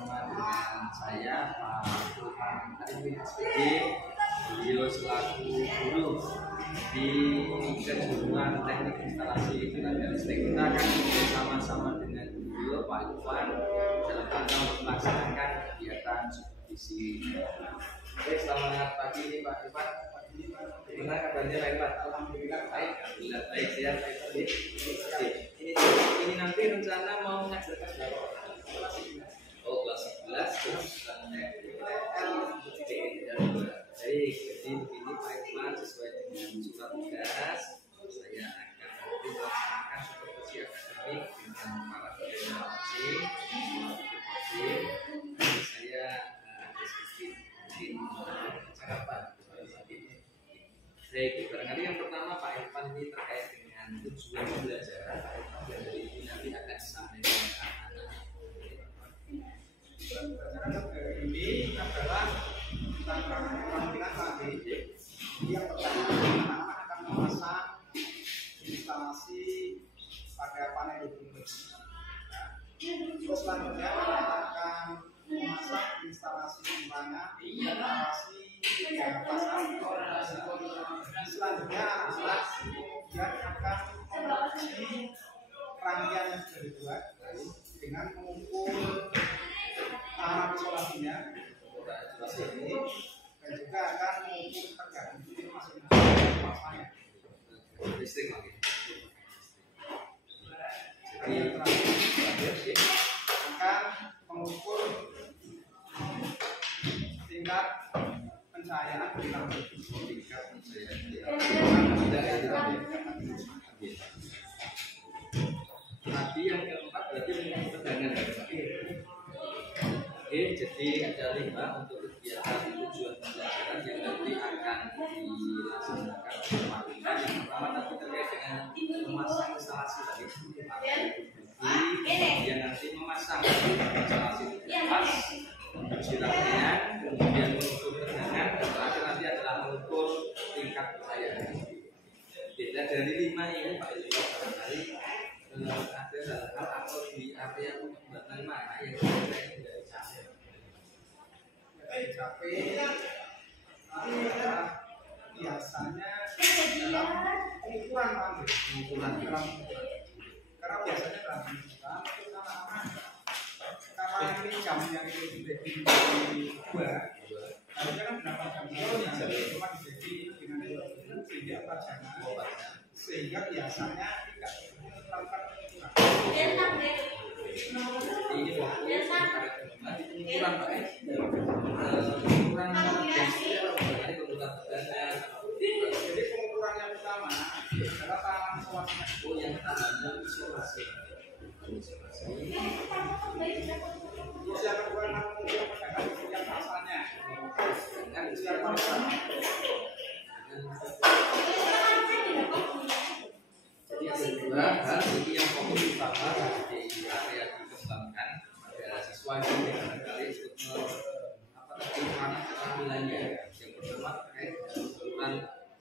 bersama dengan saya Pak Ilham Arifin SPD, beliau selaku guru di kejuruan teknik instalasi tenaga listrik. Kita akan bersama-sama dengan beliau Pak Irfan dalam rangka melaksanakan kegiatan supervisi. Oke, selamat pagi nih Pak Irfan. Gimana kabarnya Pak Irfan? Alhamdulillah baik. Alhamdulillah baik, sehat Pak Irfan. Ini nanti rencana mau mengajarkan berapa? Oh, kelas 11 terus baik, jadi begini Pak Irfan, sesuai dengan surat tugas saya akan nanti melaksanakan supervisi akademik dengan para peserta masing. Saya ada sedikit mungkin harapan. Baik, barangkali yang pertama Pak Irfan ini terkait dengan tujuan pembelajaran Pak Irfan, dari ini nanti akan disampaikan ke anak-anak. Pembelajaran ini adalah tentang keterampilan tadi. Yang pertama, anak-anak akan memasang instalasi pada panel hidrolik. Terus selanjutnya anak-anak akan memasang instalasi timbangan, instalasi pasang. Selanjutnya anak-anak kemudian akan menguji rangkaian yang sudah dibuat dengan mengukur alat isolasinya ini, dan juga akan mengukur tegangan di masing-masing pasangnya. Listrik lagi. Jadi yang terakhir akan mengukur tingkat pencahayaan di lampu. Tadi yang keempat berarti mengukur tegangan. Oke, jadi ada 5 untuk kegiatan tujuan pembelajaran yang nanti akan dilaksanakan bersama. Yang pertama tadi terkait dengan memasang instalasi tadi, kemudian nanti memasang instalasi pas, menguji rangkaian, kemudian mengukur tegangan, dan terakhir nanti adalah mengukur tingkat pencahayaan. Beda dari 5 ini Pak Ilham, barangkali ada hal-hal atau di area pengembangan mana yang tidak dicapai. Biasanya dalam pengukuran karena biasanya dalam pengukuran itu anak-anak karena ini jam yang itu dibagi 2 harusnya kan berapa jam cuma dibagi dengan tidak pelajaran sehingga biasanya tidak melakukan pengukuran. Ini fokus pada pengukuran Pak. Pengukuran dari pengukuran tegangan. Jadi pengukuran yang utama adalah tahanan isolasinya. Oh, yang tahanan isolasi. Terus yang kedua adalah pengukuran tegangan yang pasalnya. Dengan istilah pasal. Jadi ada 2 hal ini yang fokus utama di area dikembangkan pada siswa ini barangkali untuk mana keterampilannya. Yang pertama terkait dengan ukuran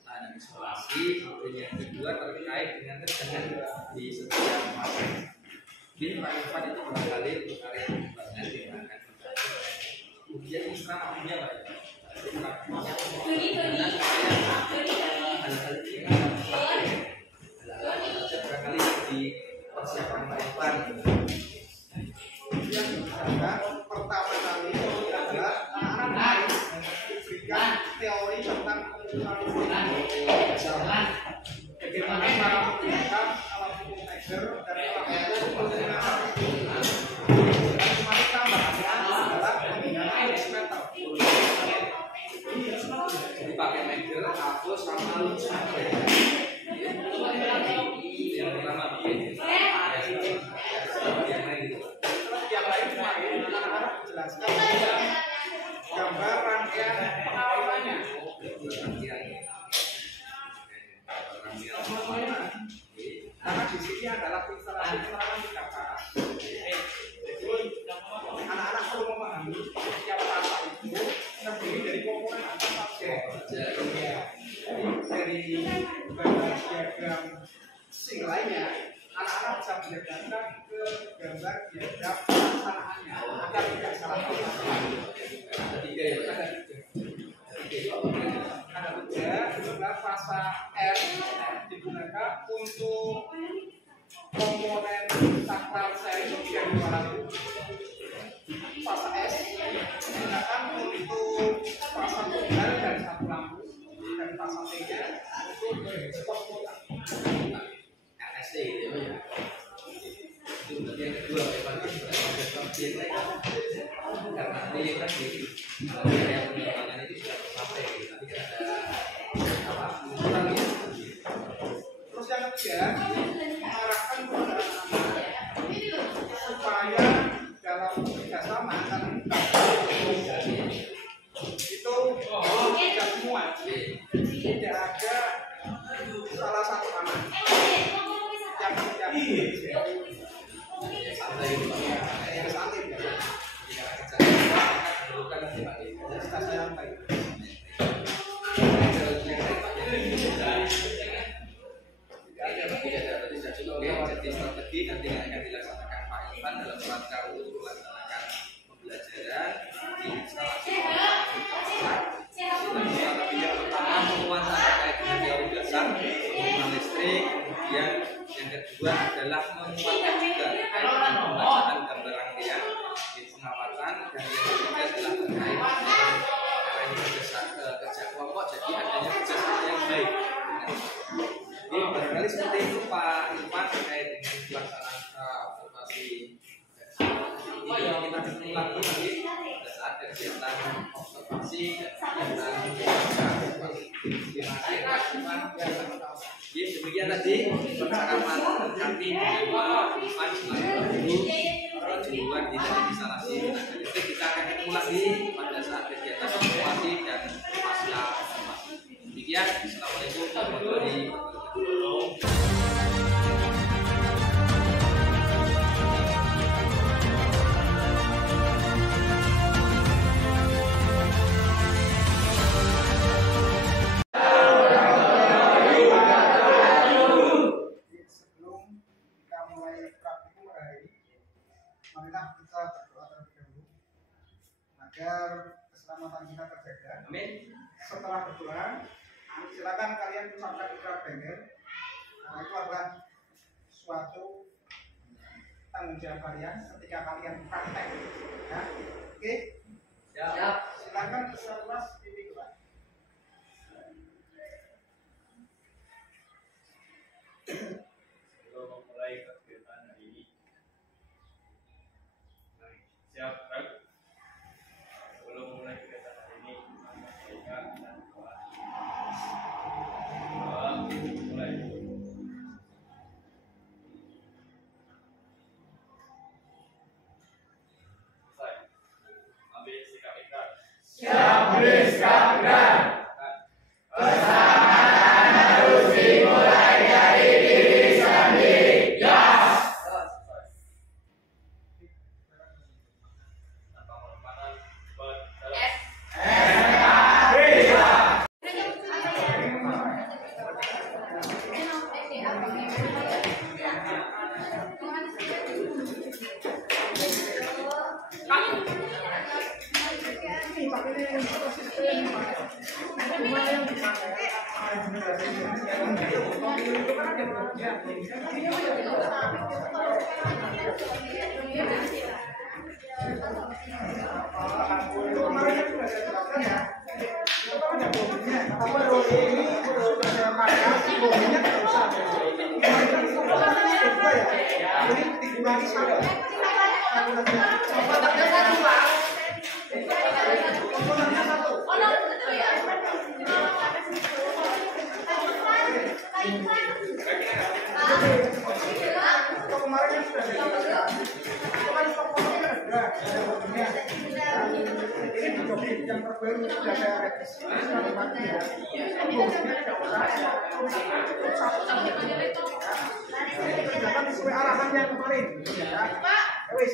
tahanan isolasi, kemudian yang kedua terkait dengan tegangan di setiap fase. Mungkin Pak Irfan itu barangkali untuk area pengembangan digunakan. Kemudian instrumennya Pak Irfan. Instrumennya hal-hal ini barangkali dipersiapkan Pak Irfan. Yang pertama kali adalah anak-anak diberikan teori tentang pengukuran listrik. Bagaimana cara menggunakan alat multimeter dan alat penggunaan. Dan tambahannya adalah penggunaan multimeter. Jadi pakai meter, hapus, sama lus. Yang pertama yang lain gitu. Yang lain kemarin anak-anak menjelaskan gambar rangkaian pengawalannya. Karena di sini adalah instalasi penerangan di atas. Anak-anak perlu memahami setiap tahap itu terdiri dari komponen apa saja. Dari gambar diagram sing lainnya, anak-anak bisa menjadikan ke gambar diagram pelaksanaannya agar tidak salah tiga ya Pak? Ada tiga, itu adalah fasa R digunakan untuk komponen sakral seri dan 200. Fasa S digunakan untuk fasa tunggal dan satu lampu, dan fasa T nya untuk pos kota. RST gitu ya. Itu berarti yang kedua ya Pak. Karena ini kan di area penerbangan itu sudah sampai nanti kan ada apa kurang ya. Terus yang ketiga, mengarahkan kepada anak-anak supaya dalam kerjasama antar itu tidak semua, tidak ada salah satu anak yang santai gitu Pak. yang santai, Bukan nanti Pak. kita santai. Jadi strategi nanti akan dilaksanakan Pak Ivan dalam rangka untuk melaksanakan pembelajaran di instalasi yang pertama penguatan terkait dengan teori dasar penggunaan listrik, kemudian yang kedua adalah menguatkan juga terkait dengan pembacaan gambar rangkaian di pengamatan, dan yang ketiga adalah terkait kerja kelompok, jadi adanya kerjasama yang baik. Jadi barangkali seperti itu Pak Ivan terkait dengan pelaksanaan observasi. Ini yang kita ketemu lagi nanti pada saat kegiatan observasi Jadi demikian tadi percakapan kami dengan Pak Ivan selaku perjuangan di dalam instalasi tenaga listrik. Kita akan ketemu lagi pada saat kegiatan observasi dan pasca observasi. Demikian, assalamualaikum warahmatullahi wabarakatuh. Marilah kita berdoa terlebih dahulu agar keselamatan kita terjaga. Amin. Setelah berdoa, silakan kalian ucapkan ikrar bengkel, karena itu adalah suatu tanggung jawab kalian ketika kalian praktek. Ya, oke? Siap. Silakan kelas titik kelas. Sebelum memulai kegiatan hari ini, siap, baik. Sebelum memulai kegiatan hari ini, kita dan doa. Mulai. Selesai. Ambil sikap ikrar. Siap bersikap ikrar. Yang terbaru sudah saya revisi, kerjakan sesuai arahan yang kemarin. Wis,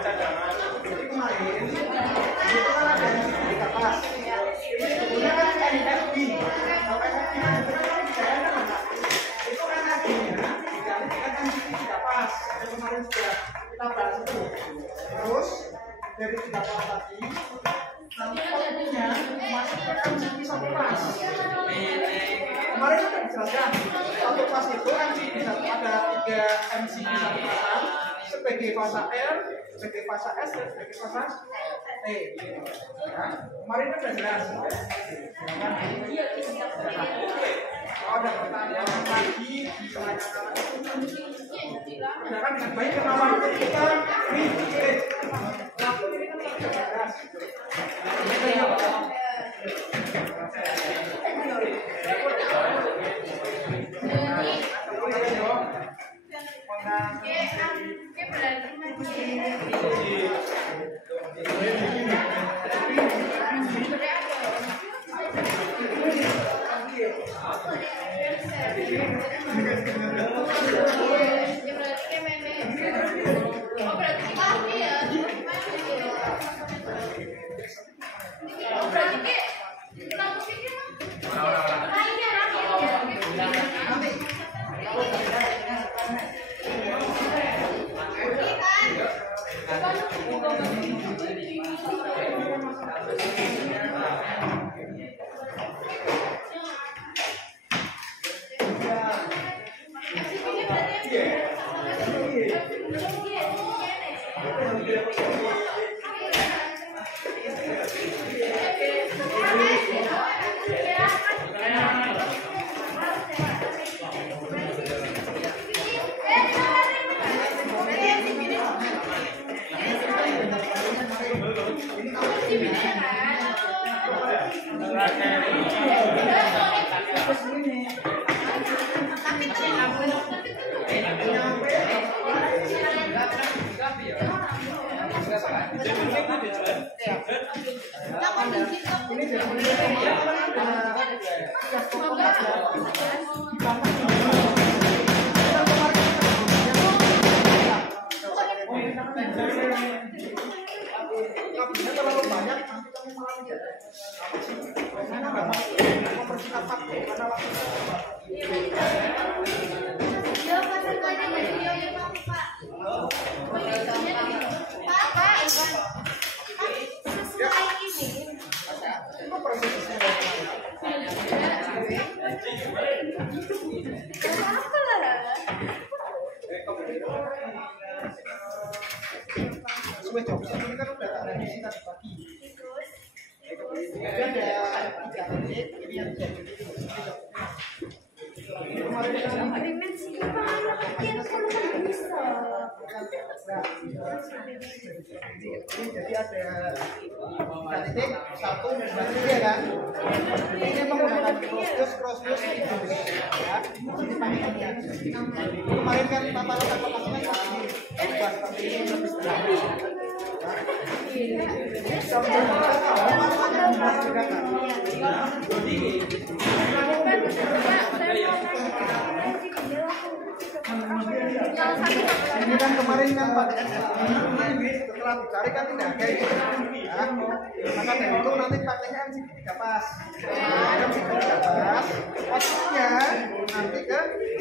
cadangan jadi kemarin itu kan ada yang di atas. Ini sebetulnya kan NFB. Kalau NFB itu kan tidak ada, itu kan artinya MCQ tidak pas. Yang kemarin sudah kita bahas itu. Terus dari tidak pas tadi, nanti outputnya masuk ke MCQ satu pas. Kemarin sudah dijelaskan satu pas itu MCQ ada 3 MCQ satu pasang sebagai fasa R, sebagai fasa S, dan sebagai fasa T. Ya, kemarin kan sudah jelas. Kalau ada pertanyaan lagi silakan dengan baik kenalan kita mikir. Lalu ini kan sudah jelas. Jadi ada titik 1 dan 2 kan. Ini menggunakan cross ya. Kemarin kan tata letak lokasinya seperti ini lebih sederhana. Ini kan kemarin kan Pak, setelah dicari kan tidak ada itu. Ya, maka dari itu nanti pakainya MCQ 3 pas. MCQ 3 pas, outputnya nanti ke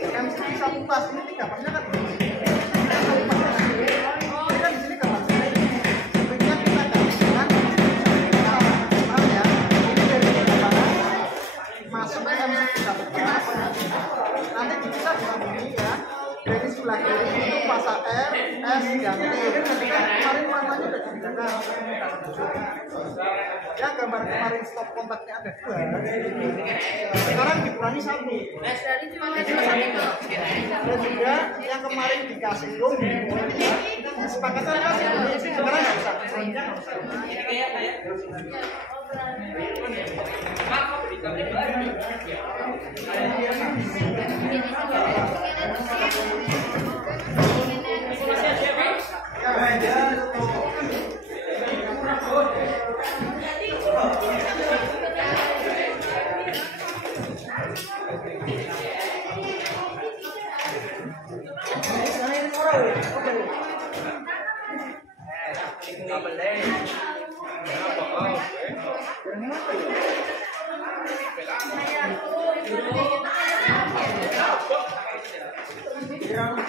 MCQ 1 pas. Ini 3 pasnya kan ini kan di sini kapan? Sebenarnya kita gantikan maksimal ya. Ini dari 3 pas masuk ke MCQ 1 pas. Nanti dipisah dengan ini ya. Dari sebelah kiri itu fasa R, S, dan T. Kemarin warnanya sudah dibedakan. Ya gambar kemarin stop kontaknya ada 2. Sekarang dikurangi 1. Dan juga yang kemarin dikasih dong. Kesepakatan kasih. Sekarang nggak usah. Yang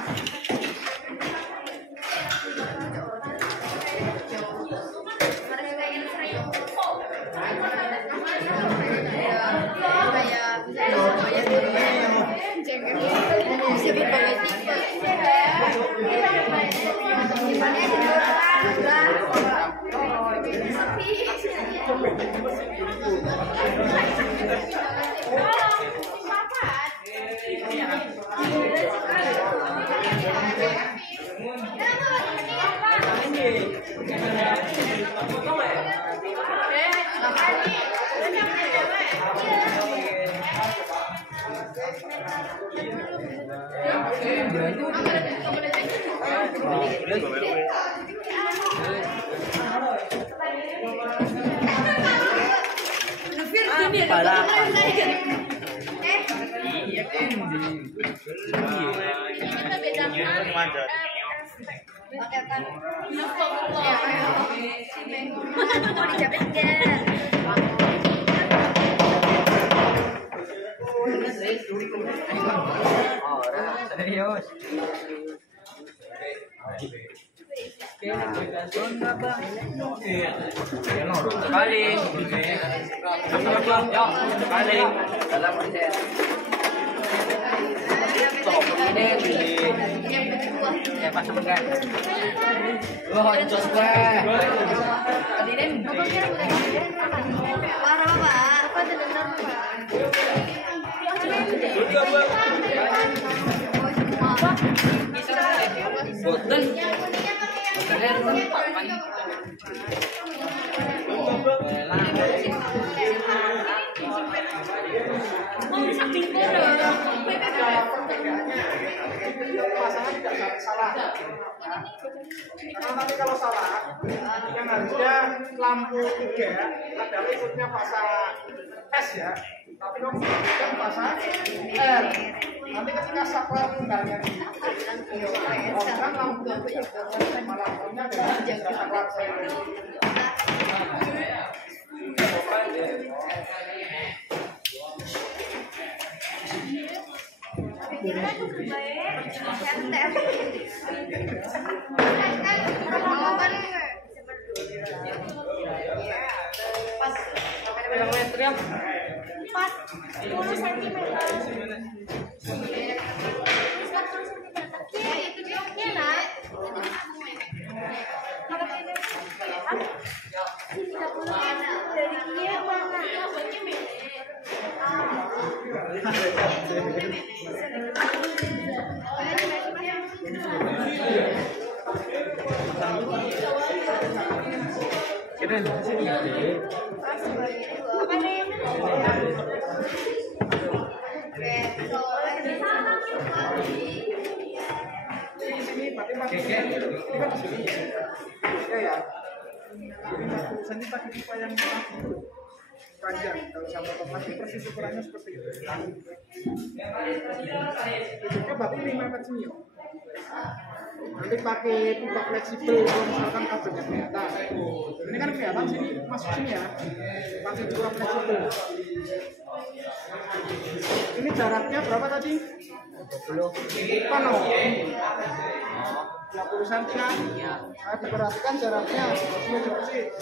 Serius. Balik. Balik. Dalam konser. Ya pas sebentar. Wah, jos gue. Adinin. Parah, Pak. Apa benar, Pak? Boten. Pasangan tidak salah. Karena nanti kalau salah, yang harusnya lampu 3 adalah ikutnya fasa S ya. Tapi kamu bukan fasa R. Nanti ketika saklar tunggalnya kan lampunya lampunya dengan saklar C. Pas 10 cm. Ya, itu dia nak. Dari dia mana? Keren sih. Tulisannya pakai pipa yang panjang. Kalau sama plastik persis ukurannya seperti itu. Itu berarti 5 kecil. Nanti pakai pipa fleksibel kalau misalkan kabelnya kelihatan. Ini kan kelihatan sini masuk sini ya. Pakai pipa fleksibel. Ini jaraknya berapa tadi? 20. Kan loh. 20 cm kan? Iya. Nah, diperhatikan jaraknya. Ini bersih.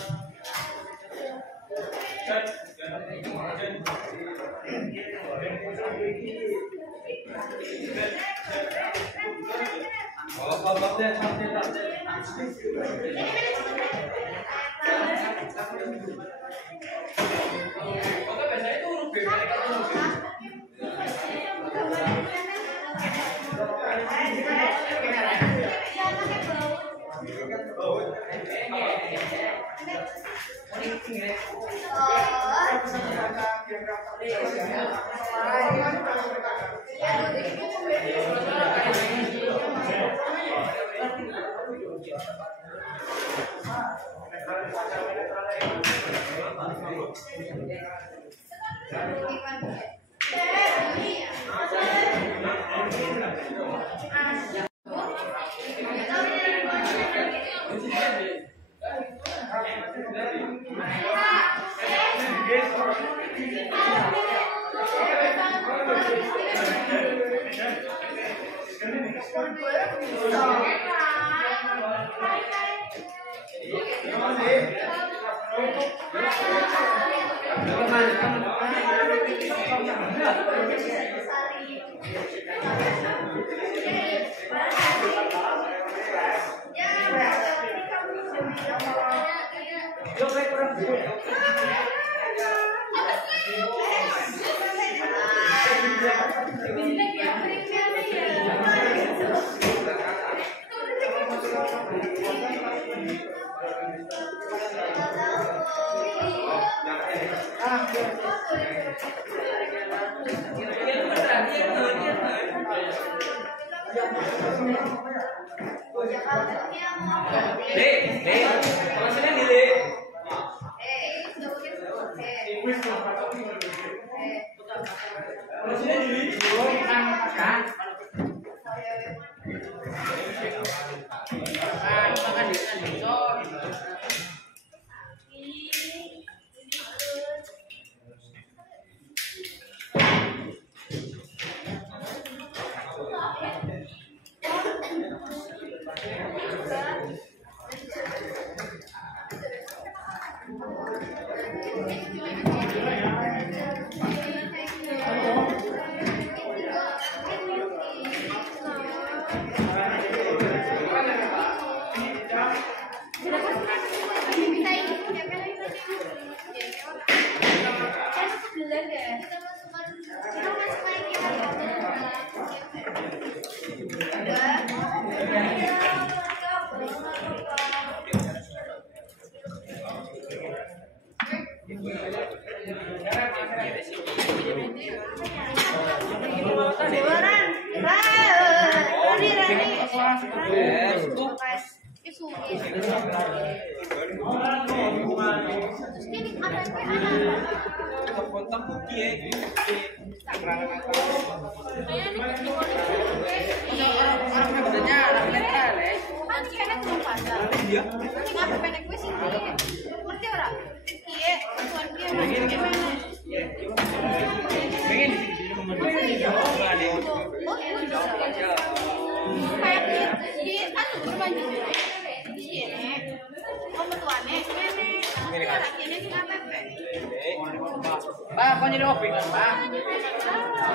Pak, kau jadi opik kan, Pak?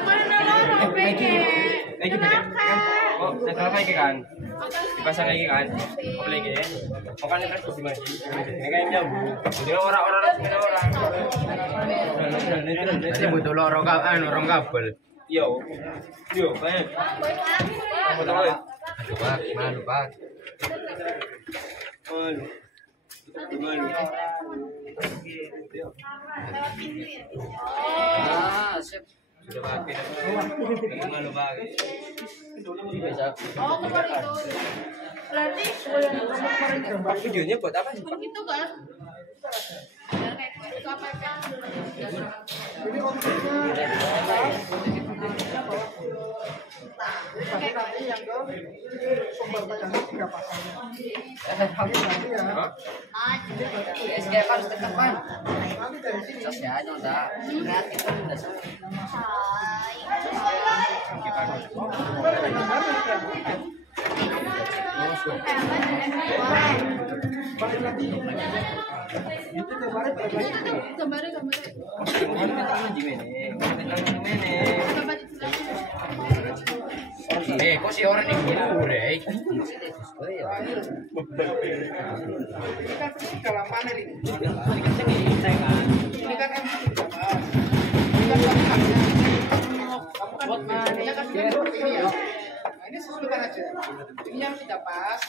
Mana lo robeknya? Oh, netral lagi kan? Dipasang lagi kan? Apa lagi ya? Makanya kan kursi maju. Ini kan jauh. Jadi orang-orang. Ini butuh lorong kabel. Yo, banyak. Apa tahu ya? Aduh Pak, malu Pak. Malu. Ah, siap. Sudah pakai. Malu Pak. Oh, kemarin itu. Berarti boleh Videonya buat apa sih? begitu kan? Itu apa kan? Nanti yang ke sumber tegangan 3 pasang. SKF harus tekan. Nanti dari sini Sosnya aja udah kreatif kan udah. balik lagi. Itu gambarnya balik lagi. Gambarnya. Kok si orang ini kurang? Ini kan dalam mana ini? Ini kan MC Jamal. Ini kan kamu kan ini kan seperti ini ya. Nah, ini sesuaikan aja. Ini yang tidak pas.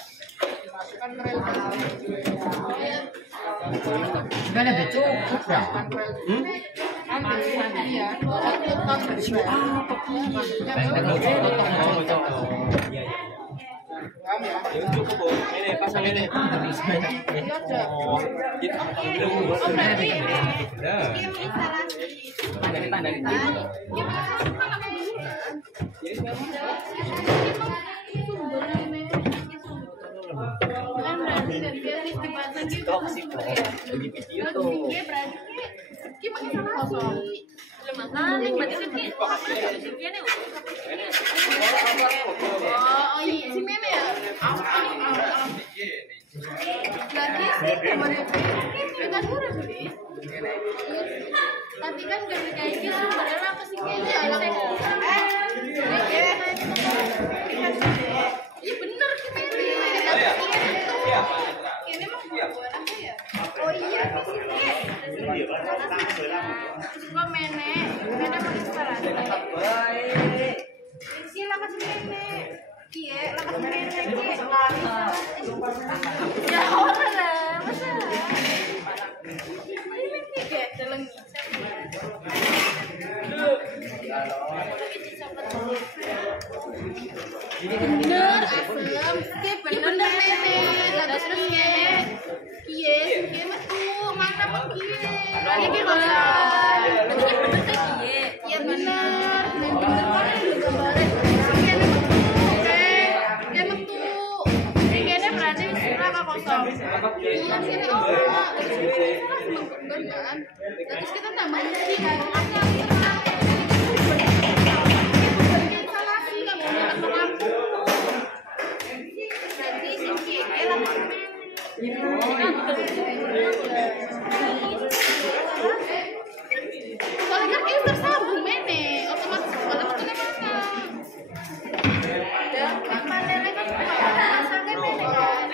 Dimasukkan ke rel. Gimana betul? Masukkan ke rel. Nanti ya. Tetap maksudnya kamu ya. Ini pasang ini. Ini aja. Oh iya, si Meme ya? Lagi sih kemarin kan murah sih. Tapi kan gak kayak gitu, padahal apa sih kayaknya? Iya bener si Meme. Ini mah buat apa ya? Oh iya, coba Mene pakai sekarang. Isi lakas Mene. Iya, lakas Mene. Ya orang lah, masa? Ini kayak teleng. Terus kie metu mana mau kie? Lagi ki kosan. Iya bener. Bener mana juga balik. Kie metu. Kie berarti suraka kosong. Iya sini orang. Kan. Terus kita tambahin sih ngomongnya. Soalnya kan ini tersambung mene, otomatis kalau itu mana? Dan panelnya kan pasangnya mene kan?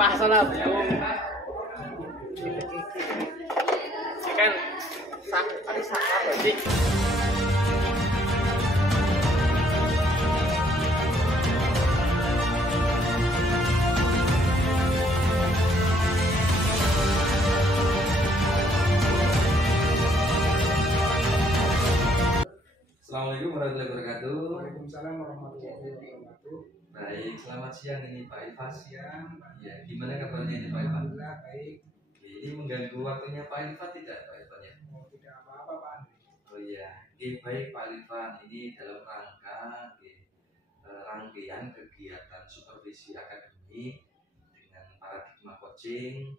Masalah belum kan tadi apa sih? Assalamualaikum warahmatullahi wabarakatuh. Waalaikumsalam warahmatullahi wabarakatuh. Baik, selamat siang ini Pak Irfan. Siang, Ya, gimana kabarnya ini Pak Irfan? alhamdulillah baik. Ini mengganggu waktunya Pak Irfan tidak Pak Irfan ya? Oh, tidak apa-apa Pak Andri. Oh iya, baik Pak Irfan. Ini dalam rangka rangkaian kegiatan supervisi akademik dengan paradigma coaching.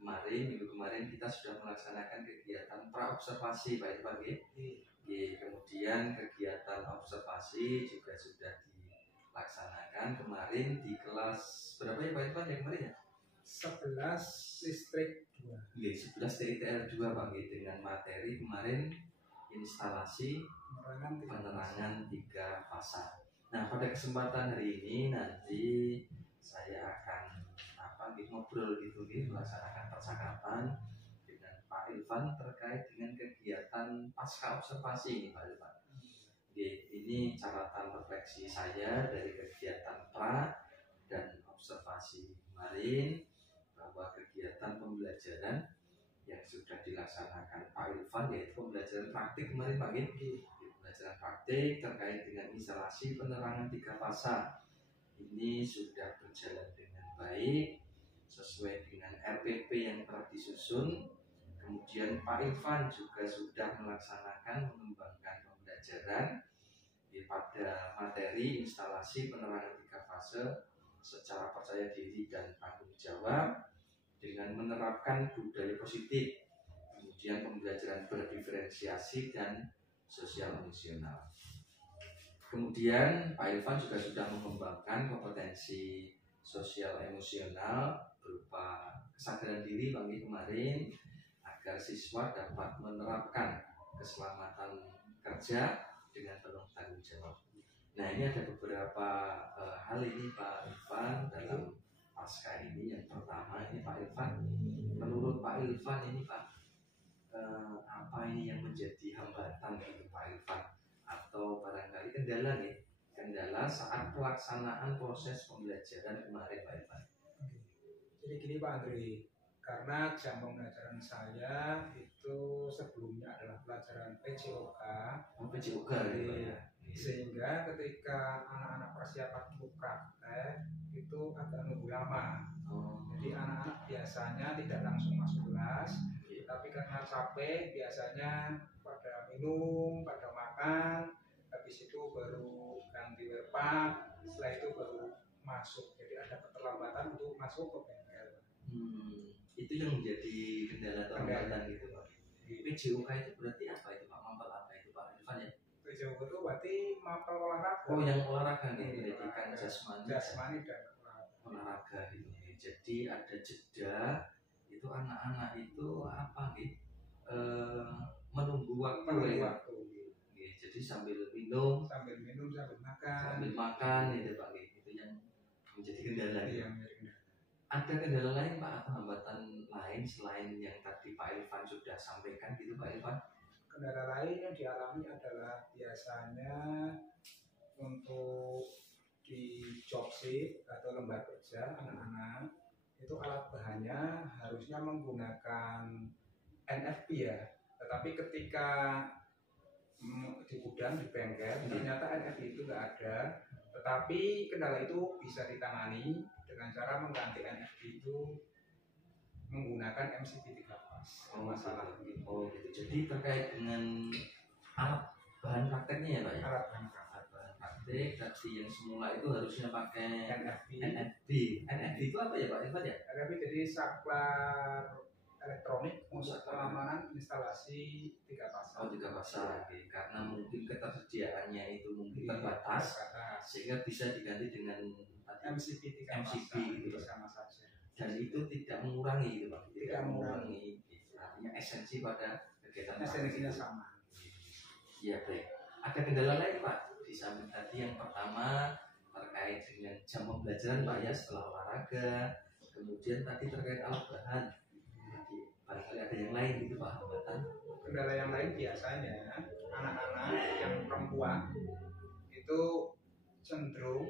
Minggu kemarin kita sudah melaksanakan kegiatan pra-observasi Pak Irfan. Kemudian kegiatan observasi juga sudah dilaksanakan kemarin di kelas berapa ya Pak Irfan yang kemarin ya? 11 listrik 2. 11 TITL 2 Pak, dengan materi kemarin instalasi penerangan 3 fasa. Nah, pada kesempatan hari ini nanti saya akan ngobrol melaksanakan percakapan dengan Pak Irfan terkait dengan kegiatan pasca observasi ini Pak Irfan. Ini catatan refleksi saya dari kegiatan pra dan observasi kemarin, bahwa kegiatan pembelajaran yang sudah dilaksanakan Pak Irfan yaitu pembelajaran praktik kemarin Pak, pembelajaran praktik terkait dengan instalasi penerangan 3 fasa ini sudah berjalan dengan baik sesuai dengan RPP yang telah disusun. Kemudian Pak Irfan juga sudah melaksanakan mengembangkan pembelajaran pada materi instalasi penerangan 3 fase secara percaya diri dan tanggung jawab dengan menerapkan budaya positif, kemudian pembelajaran berdiferensiasi dan sosial emosional. Kemudian Pak Irfan juga sudah mengembangkan kompetensi sosial emosional berupa kesadaran diri pagi kemarin agar siswa dapat menerapkan keselamatan kerja dengan penuh tanggung jawab. Nah, ini ada beberapa hal ini Pak Irfan dalam pasca ini. Yang pertama ini Pak Irfan, menurut Pak Irfan ini Pak, apa ini yang menjadi hambatan gitu Pak Irfan, atau barangkali kendala saat pelaksanaan proses pembelajaran kemarin Pak Irfan? Jadi gini Pak Andri, karena jam pembelajaran saya itu sebelumnya adalah pelajaran PJOK, PJOK gitu ya. Sehingga ketika anak-anak persiapan untuk praktek itu agak nunggu lama. Jadi anak-anak biasanya tidak langsung masuk kelas, tapi karena capek biasanya pada minum, pada makan, habis itu baru ganti werpak, setelah itu baru masuk. Jadi ada keterlambatan untuk masuk ke bengkel. Itu yang menjadi kendala atau hambatan gitu Pak. PJOK itu berarti apa itu Pak? Mapel apa itu Pak Irfan ya? PJOK itu berarti mapel olahraga. Oh, yang olahraga nih, pendidikan jasmani dan olahraga gitu. Jadi ada jeda itu anak-anak itu apa nih? Menunggu waktu. Jadi sambil minum, sambil makan gitu Pak. Itu yang menjadi kendala. Ada kendala lain Pak atau hambatan lain selain yang tadi Pak Irfan sudah sampaikan gitu Pak Irfan? Kendala lain yang dialami adalah biasanya untuk di job sheet atau lembar kerja anak-anak itu alat bahannya harusnya menggunakan NFP ya, tetapi ketika di gudang di bengkel ternyata NFP itu nggak ada, tetapi kendala itu bisa ditangani dengan cara mengganti NFP itu menggunakan MCB 3 fas. Masalah gitu. Oh gitu. Jadi terkait dengan alat bahan prakteknya ya Pak ya? Alat bahan praktek. Praktek tadi yang semula itu harusnya pakai NFP. NFB itu apa ya Pak Irfan ya? NFP jadi saklar elektronik untuk pengamanan instalasi 3 pasang. Oh 3 pasang, oke. Karena mungkin ketersediaannya itu mungkin terbatas, sehingga bisa diganti dengan MCB 3 MCB pasang gitu. sama saja. Dan itu tidak mengurangi gitu Pak? Tidak mengurangi. Artinya esensi pada kegiatan Esensinya sama. Iya baik. Ada kendala lain Pak? Di samping tadi yang pertama terkait dengan jam pembelajaran Pak ya setelah olahraga, kemudian tadi terkait alat bahan. Barangkali ada yang lain gitu Pak hambatan. Kendala yang lain biasanya anak-anak yang perempuan itu cenderung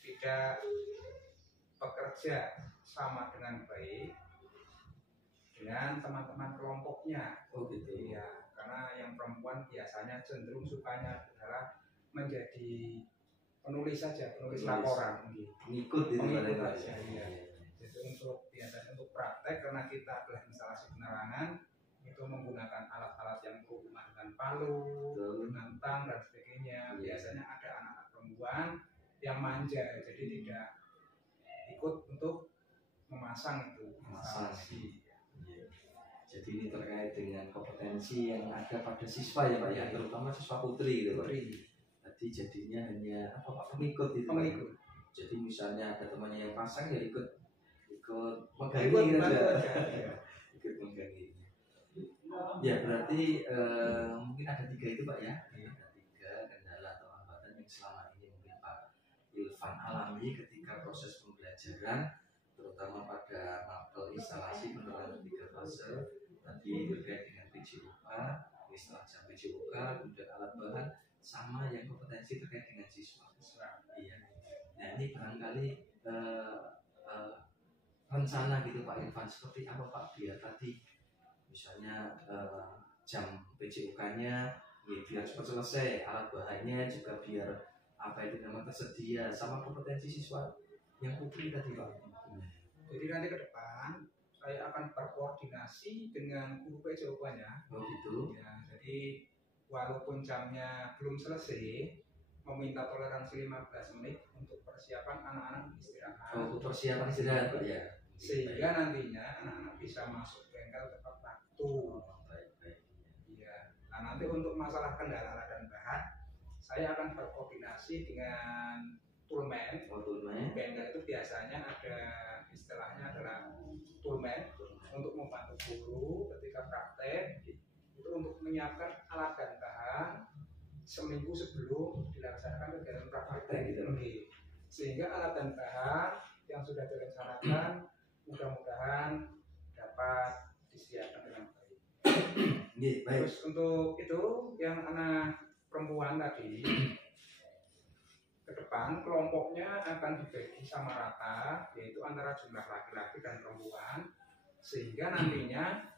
tidak bekerja sama dengan baik dengan teman-teman kelompoknya. Oh gitu. Iya, karena yang perempuan biasanya cenderung sukanya adalah menjadi penulis saja, penulis laporan. Ngikut itu Pengikut Pak. aja, iya. Jadi untuk biasanya untuk praktek karena kita adalah instalasi penerangan itu menggunakan alat-alat yang berhubungan dengan palu, dengan tang dan sebagainya. Biasanya ada anak-anak perempuan yang manja, jadi tidak ikut untuk memasang itu instalasi. Jadi ini terkait dengan kompetensi yang ada pada siswa ya Pak ya, terutama siswa putri gitu Pak. Tadi jadinya hanya apa Pak pengikut itu. Pengikut. Jadi misalnya ada temannya yang pasang ya ikut menggangi aja. Ikut menggangi. Ya berarti mungkin ada 3 itu Pak ya. Ada 3 kendala atau hambatan yang selama ini mungkin Pak Irfan alami ketika proses pembelajaran, terutama pada mapel instalasi penerangan 3 fase tadi terkait dengan PJOK, istilah jam PJOK, kemudian alat bahan, sama yang kompetensi terkait dengan siswa. Iya. Nah ini barangkali rencana gitu Pak Irfan seperti apa Pak biar tadi misalnya jam PJOK-nya ya biar cepat selesai, alat bahannya juga biar apa itu namanya tersedia, sama kompetensi siswa yang putri tadi Pak. Jadi nanti ke depan saya akan berkoordinasi dengan guru PJOK-nya. Oh gitu. Ya, jadi walaupun jamnya belum selesai, meminta toleransi 15 menit untuk persiapan anak-anak istirahat. Oh, untuk persiapan istirahat Pak ya. Sehingga nantinya anak-anak bisa masuk bengkel tepat waktu. Baik. Iya. Nah nanti untuk masalah kendala alat dan bahan, saya akan berkoordinasi dengan toolman. Bengkel itu biasanya ada istilahnya adalah toolman untuk membantu guru ketika praktek itu untuk menyiapkan alat dan bahan seminggu sebelum dilaksanakan kegiatan praktek gitu. Sehingga alat dan bahan yang sudah direncanakan mudah-mudahan dapat disiapkan dengan baik. Terus untuk itu yang anak perempuan tadi ke depan kelompoknya akan dibagi sama rata, yaitu antara jumlah laki-laki dan perempuan, sehingga nantinya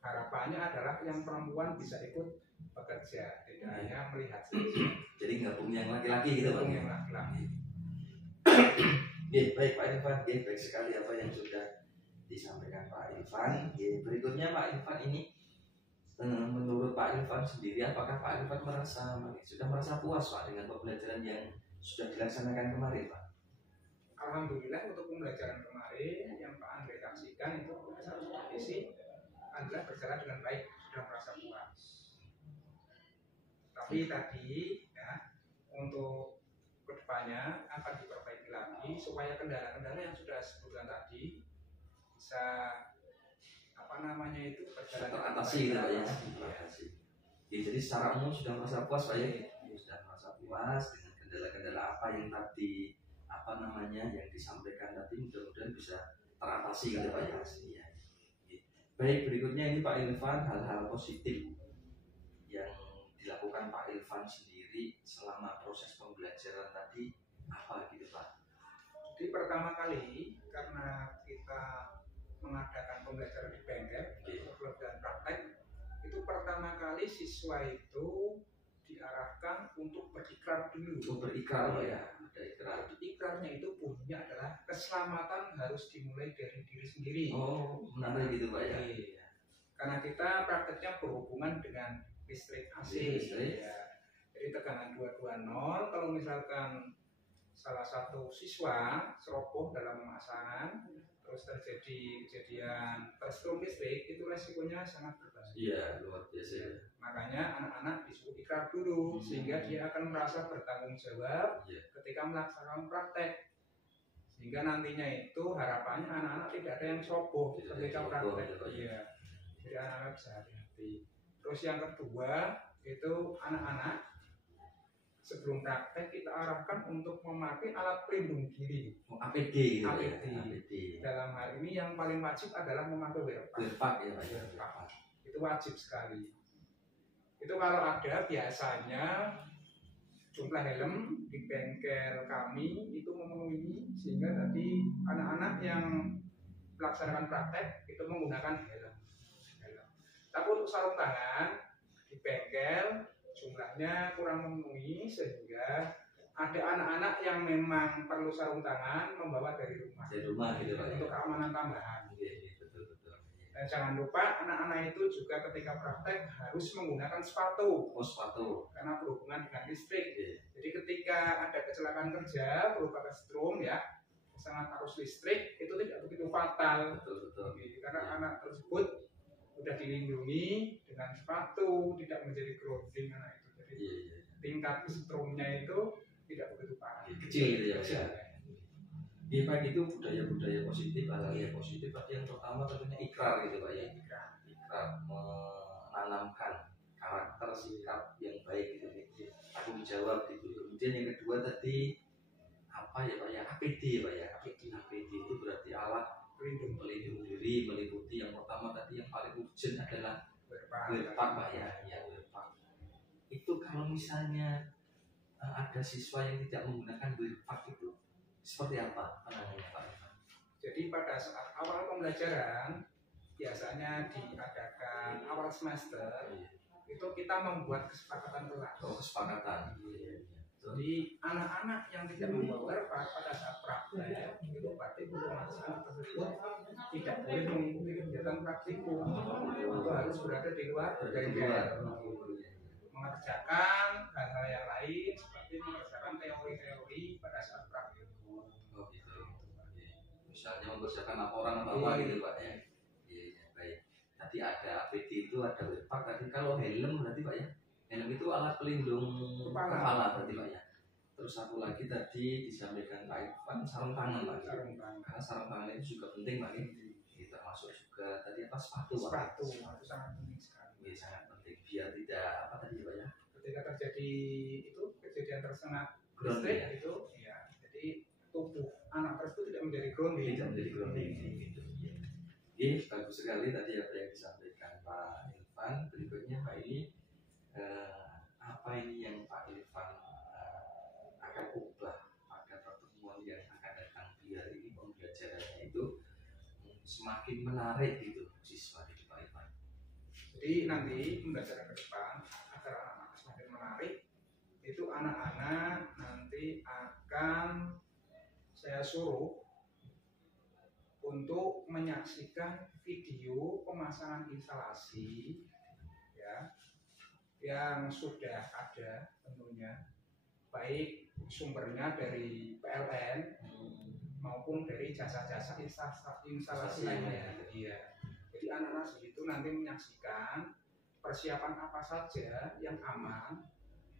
harapannya adalah yang perempuan bisa ikut bekerja, tidak hanya melihat saja. Jadi gabung yang laki-laki gitu Pak. Gabung yang laki-laki. Baik Pak Irfan, baik sekali apa yang sudah disampaikan Pak Irfan. Berikutnya Pak Irfan ini menurut Pak Irfan sendiri, apakah Pak Irfan sudah merasa puas Pak dengan pembelajaran yang sudah dilaksanakan kemarin Pak? Alhamdulillah untuk pembelajaran kemarin yang Pak Andre saksikan itu berdasarkan kondisi Anda berjalan dengan baik, sudah merasa puas. Tapi tadi ya untuk kedepannya akan diperbaiki lagi supaya kendala-kendala yang sudah sebutkan tadi bisa berjalan teratasi gitu Pak ya. Jadi secara umum sudah merasa puas Pak ya. Sudah merasa puas dengan kendala-kendala apa yang tadi yang disampaikan tadi, mudah-mudahan bisa teratasi gitu Pak ya. Baik, berikutnya ini Pak Irfan, hal-hal positif yang dilakukan Pak Irfan sendiri selama proses pembelajaran tadi apa gitu Pak? Jadi pertama kali karena kita mengadakan pembelajaran di bengkel dan praktek, itu pertama kali siswa itu diarahkan untuk berikrar dulu. Untuk berikrar ya, ada ikrar. Jadi ikrarnya itu bunyinya adalah keselamatan harus dimulai dari diri sendiri. Oh, menarik gitu Pak ya. Iya. Karena kita prakteknya berhubungan dengan listrik AC. Listrik. Ya. Jadi tegangan 220. Kalau misalkan salah satu siswa seroboh dalam pemasangan, terus terjadi kejadian tersetrum listrik, itu resikonya sangat berbahaya. Iya, luar biasa. Makanya anak-anak disuruh ikrar dulu, sehingga dia akan merasa bertanggung jawab ketika melaksanakan praktek. Sehingga nantinya itu harapannya anak-anak tidak ada yang ceroboh ketika praktek. Iya. Jadi anak-anak bisa hati-hati. Terus yang kedua itu anak-anak sebelum praktek kita arahkan untuk memakai alat pelindung diri. APD gitu APD. ya. APD. Dalam hal ini yang paling wajib adalah memakai wearpak. Wearpak ya Pak ya. Itu wajib sekali. Itu kalau ada biasanya jumlah helm di bengkel kami itu memenuhi, sehingga tadi anak-anak yang melaksanakan praktek itu menggunakan helm. Tapi untuk sarung tangan di bengkel jumlahnya kurang memenuhi, sehingga ada anak-anak yang memang perlu sarung tangan membawa dari rumah. Dari rumah gitu Pak. Untuk keamanan tambahan. Iya, betul. Dan jangan lupa anak-anak itu juga ketika praktek harus menggunakan sepatu. Oh, sepatu. Karena berhubungan dengan listrik. Iya. Jadi ketika ada kecelakaan kerja berupa kesetrum ya, sangat arus listrik itu tidak begitu fatal. Betul. Karena anak tersebut sudah dilindungi dengan sepatu, tidak menjadi grounding anak itu. Jadi tingkat kesetrumnya itu tidak begitu parah. Kecil gitu ya. Iya Pak, itu budaya-budaya positif, hal-hal yang positif. Tapi yang pertama tentunya ikrar gitu Pak ya. Ikrar menanamkan karakter sikap yang baik gitu. Tanggung jawab gitu. Kemudian yang kedua tadi apa ya Pak ya? APD ya Pak ya. APD itu berarti alat pelindung diri, meliputi yang pertama tadi yang paling urgent adalah wearpak Pak ya. Ya wearpak. Itu kalau misalnya ada siswa yang tidak menggunakan wearpak itu seperti apa penanganannya Pak? Jadi pada saat awal pembelajaran biasanya diadakan awal semester itu kita membuat kesepakatan kelas. Oh, kesepakatan. Jadi anak-anak yang tidak membawa wearpak pada saat praktek itu berarti guru anak tersebut tidak boleh mengikuti kegiatan praktikum. Itu harus berada di luar bengkel. Mengerjakan hal-hal yang lain seperti mengerjakan teori-teori pada saat praktikum. Oh gitu. Misalnya mempersiapkan laporan atau apa gitu Pak ya. Iya baik. Tadi ada APD itu ada wearpak. Tadi kalau helm berarti Pak ya. Helm itu alat pelindung kepala berarti Pak ya. Terus satu lagi tadi disampaikan Pak Irfan sarung tangan Pak. Karena sarung tangan itu juga penting Pak ini. Termasuk juga tadi apa sepatu Pak. Sepatu itu sangat penting sekali. Iya sangat penting biar tidak apa tadi Pak ya. Ketika terjadi itu kejadian tersengat listrik itu ya. Jadi tubuh anak tersebut tidak menjadi grounding. Tidak menjadi grounding gitu. Iya, bagus sekali tadi apa yang disampaikan Pak Irfan. Berikutnya Pak ini apa ini yang Pak Irfan akan ubah pada pertemuan yang akan datang biar ini pembelajarannya itu semakin menarik gitu siswa itu Pak Irfan. Jadi nanti pembelajaran ke depan agar anak-anak semakin menarik itu anak-anak nanti akan saya suruh untuk menyaksikan video pemasangan instalasi ya yang sudah ada tentunya, baik sumbernya dari PLN maupun dari jasa-jasa instalasi lainnya. Iya. Jadi anak-anak itu nanti menyaksikan persiapan apa saja yang aman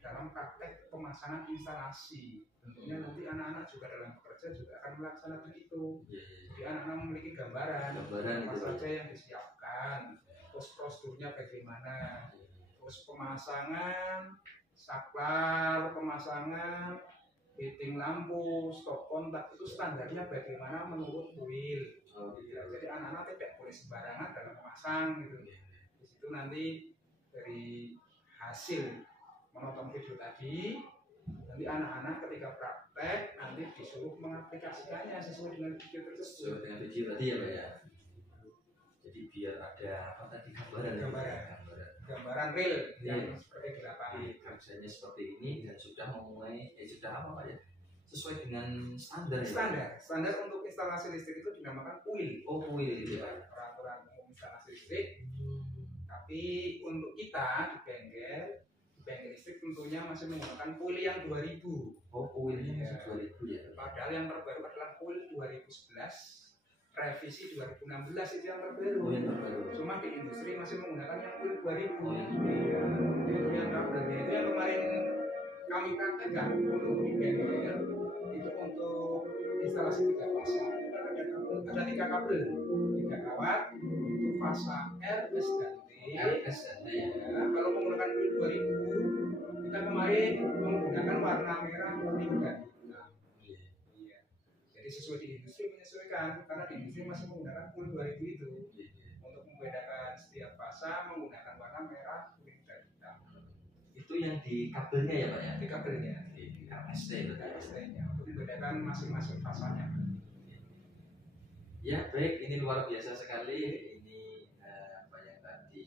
dalam praktek pemasangan instalasi. Tentunya nanti anak-anak juga dalam bekerja juga akan melaksanakan itu. Jadi anak-anak memiliki gambaran apa saja yang disiapkan, terus prosedurnya bagaimana, terus pemasangan saklar, pemasangan fitting lampu, stop kontak itu standarnya bagaimana menurut kuil. Jadi anak-anak tidak boleh sembarangan dalam memasang gitu. Di situ nanti dari hasil menonton video tadi. Nanti anak-anak ketika praktek nanti disuruh mengaplikasikannya sesuai dengan video tersebut. Sesuai dengan video tadi ya Pak ya. Jadi biar ada apa tadi gambaran Real Iya. yang seperti di lapangan. kerjanya seperti ini dan sudah memulai sudah apa Pak ya, sesuai dengan standar ya. Standar untuk instalasi listrik itu dinamakan UIL. Oh UIL gitu ya. Peraturan umum instalasi listrik. Tapi untuk kita di bengkel listrik tentunya masih menggunakan UIL yang 2000. Oh UIL-nya Iya. masih 2000 ya. Padahal yang terbaru adalah UIL 2011, revisi 2016 itu yang terbaru. Oh yang terbaru. Cuma di industri masih menggunakan yang UIL 2000. Oh, yang Iya. Itu yang kabelnya itu yang kemarin kami praktekkan untuk di bengkel itu untuk instalasi 3 fasa. Ada 3 kabel, 3 kawat, itu fasa R, S, dan T. RS dan T ya. Ya, kalau menggunakan UIL 2000, kita kemarin menggunakan warna merah, kuning, dan hitam. Iya. Jadi sesuai di industri menyesuaikan, karena di industri masih menggunakan UIL 2000 itu. Untuk membedakan setiap fasa menggunakan warna merah, kuning, dan hitam. Itu yang di kabelnya ya Pak ya. Di kabelnya, Di RST berarti. RST-nya, untuk membedakan masing-masing fasanya. Ya baik, ini luar biasa sekali. Ini apa yang tadi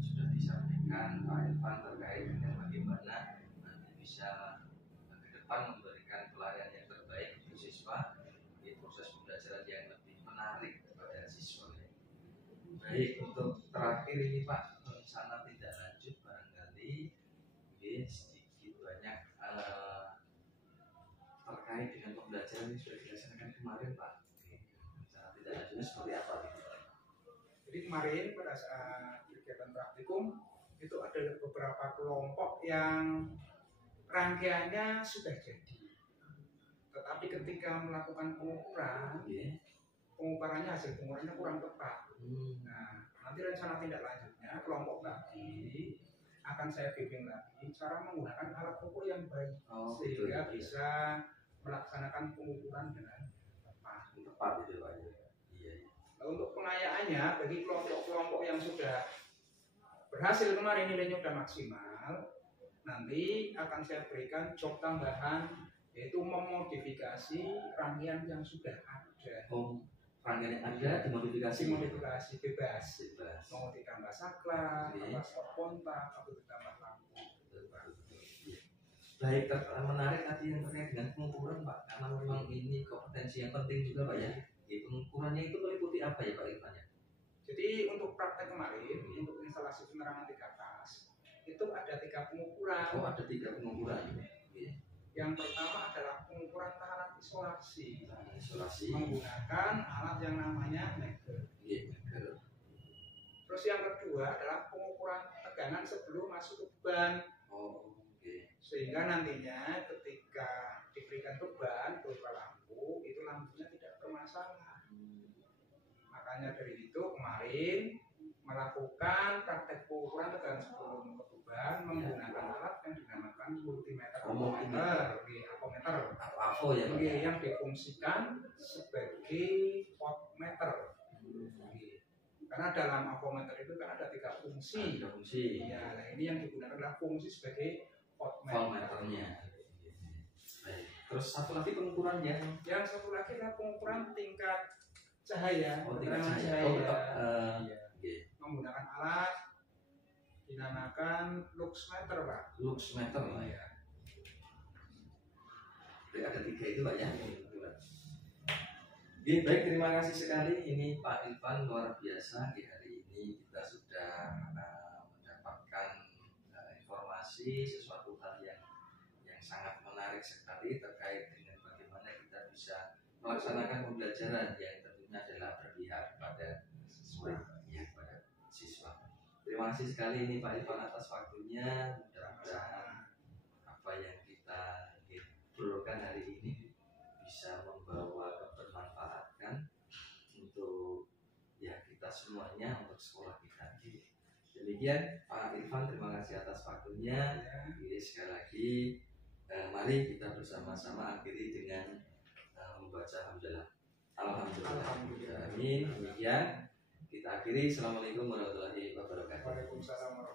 sudah disampaikan Pak Irfan terkait dengan bagaimana nanti bisa ke depan memberikan pelayanan yang terbaik untuk siswa di proses pembelajaran yang lebih menarik kepada siswa. Baik, untuk terakhir ini Pak, rencana tidak lanjut barangkali sedikit banyak terkait dengan pembelajaran yang sudah dilaksanakan kemarin Pak. Tidak lanjutnya seperti apa gitu. Jadi kemarin pada saat kegiatan praktikum itu ada beberapa kelompok yang rangkaiannya sudah jadi, tetapi ketika melakukan pengukuran, pengukurannya hasil pengukurannya kurang tepat. Nah, nanti rencana tindak lanjutnya kelompok tadi akan saya bimbing lagi cara menggunakan alat ukur yang baik sehingga bisa melaksanakan pengukuran dengan tepat gitu Pak. Untuk pengayaannya bagi kelompok-kelompok yang sudah berhasil kemarin nilainya sudah maksimal, nanti akan saya berikan job tambahan yaitu memodifikasi rangkaian yang sudah ada. Rangkaian yang ada dimodifikasi bebas. Mau ditambah saklar, tambah stop kontak, atau ditambah lampu. Baik, menarik tadi yang terkait dengan pengukuran Pak, karena memang ini kompetensi yang penting juga Pak ya. Pengukurannya itu meliputi apa ya Pak Irfan ya? Jadi untuk praktek kemarin untuk instalasi penerangan 3 fase itu ada 3 pengukuran. Oh ada 3 pengukuran. Yang pertama adalah pengukuran tahanan isolasi. Menggunakan alat yang namanya Megger. Terus yang kedua adalah pengukuran tegangan sebelum masuk ke ban. Sehingga nantinya ketika diberikan beban berupa lampu, itu lampunya tidak bermasalah. Makanya dari itu kemarin melakukan praktek pengukuran tegangan sebelum ke beban menggunakan alat yang dinamakan multimeter apometer yang difungsikan sebagai voltmeter. Karena dalam apometer itu kan ada 3 fungsi. Ya, nah ini yang digunakan adalah fungsi sebagai voltmeternya. Terus satu lagi pengukuran yang satu lagi adalah pengukuran tingkat cahaya. Menggunakan alat dinamakan luxmeter Pak. Luxmeter ya. Ada 3 itu Pak ya. Baik, terima kasih sekali. Ini Pak Irfan luar biasa. Di hari ini kita sudah mendapatkan informasi sesuatu hal yang sangat menarik sekali terkait dengan bagaimana kita bisa melaksanakan pembelajaran yang tentunya adalah berpihak pada siswa. Terima kasih sekali ini Pak Irfan atas waktunya. Mudah-mudahan apa yang kita obrolkan hari ini bisa membawa kebermanfaatan untuk kita semuanya, untuk sekolah kita. Demikian Pak Irfan, terima kasih atas waktunya. Sekali lagi mari kita bersama-sama akhiri dengan membaca alhamdulillah. Amin. Demikian kita akhiri. Assalamualaikum warahmatullahi wabarakatuh. Waalaikumsalam warahmatullahi wabarakatuh.